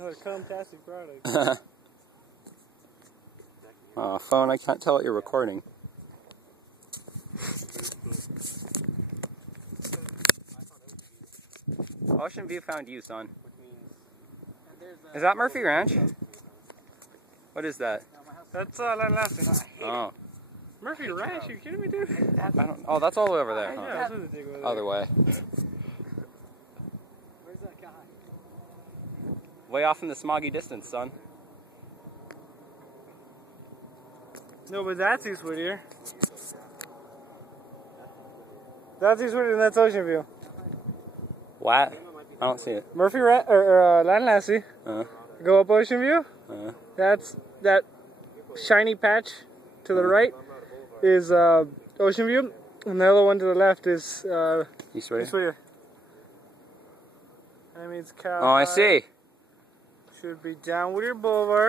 Another cum-tastic product. Phone, I can't tell what you're recording. Ocean View found you, son. Is that Murphy Ranch? What is that? That's Land Lassie. Oh. Murphy Ranch? You kidding me, dude? Oh, that's all the way over there, huh? Yeah, that's what the dig over there. Other way. Where's that guy? Way off in the smoggy distance, son. No, but that's East Whittier. That's East Whittier and that's Ocean View. What? I don't see it. Murphy Land Lassie. Go up Ocean View. That's that shiny patch to the right is Ocean View, and the other one to the left is East Whittier. East Whittier. That means Cal. Oh, I see. Should be down Whittier Boulevard.